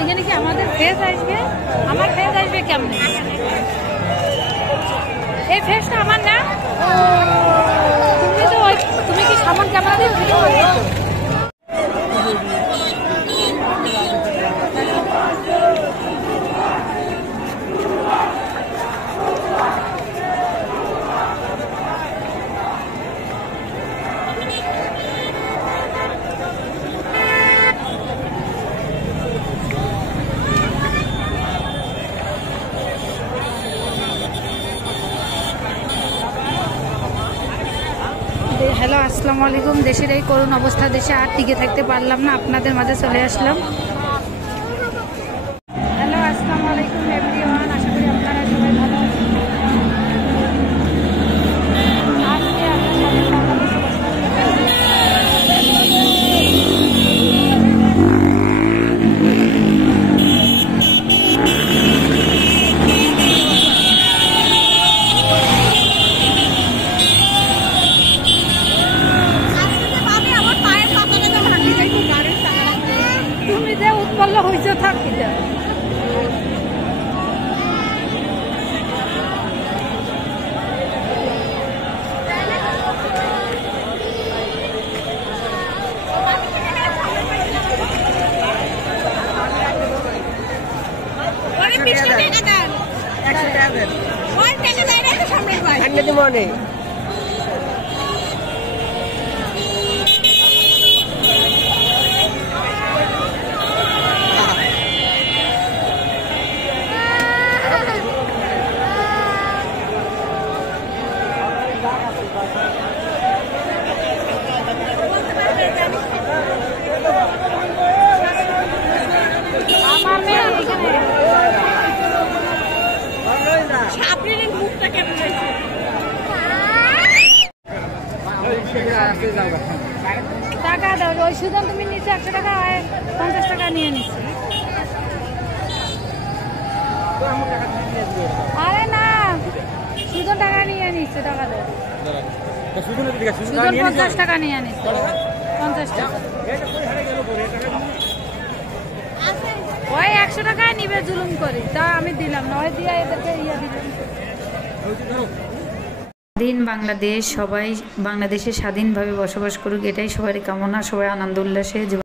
এখানে কি আমাদের ফেস আসবে? আমার ফেস আসবে কেমন? এই ফেসটা আমার না। তুমি কি সামন ক্যামেরা দিয়ে ভিডিও করছো? হ্যালো, আসসালামু আলাইকুম। দেশের এই করুণ অবস্থা, দেশে আর টিকে থাকতে পারলাম না, আপনাদের মাঝে চলে আসলাম। হ্যালো, আসসালামু আলাইকুম এভরিওয়ান, আশা করি আপনারা সবাই ভালো আছেন। আজকে তুমি যে উৎপন্ন হয়েছে থাকি যা মনে টাকা দাও। ওই সুজন তুমি নিচে 100 টাকা 50 টাকা নিয়ে নিচ্ছে। আরে না, সুজন টাকা নিয়ে নিচ্ছে, টাকা দাও। সুজন 50 টাকা নিয়ে নিচ্ছে, 50 টাকা। ওই 100 টাকায় নিবে জুলুম করি, তা আমি দিলাম না, ওই দিয়ে এদেরকে ইয়ে দিলাম। স্বাধীন বাংলাদেশ, সবাই বাংলাদেশে স্বাধীনভাবে বসবাস করুক, এটাই সবারই কামনা। সবাই আনন্দ উল্লাসে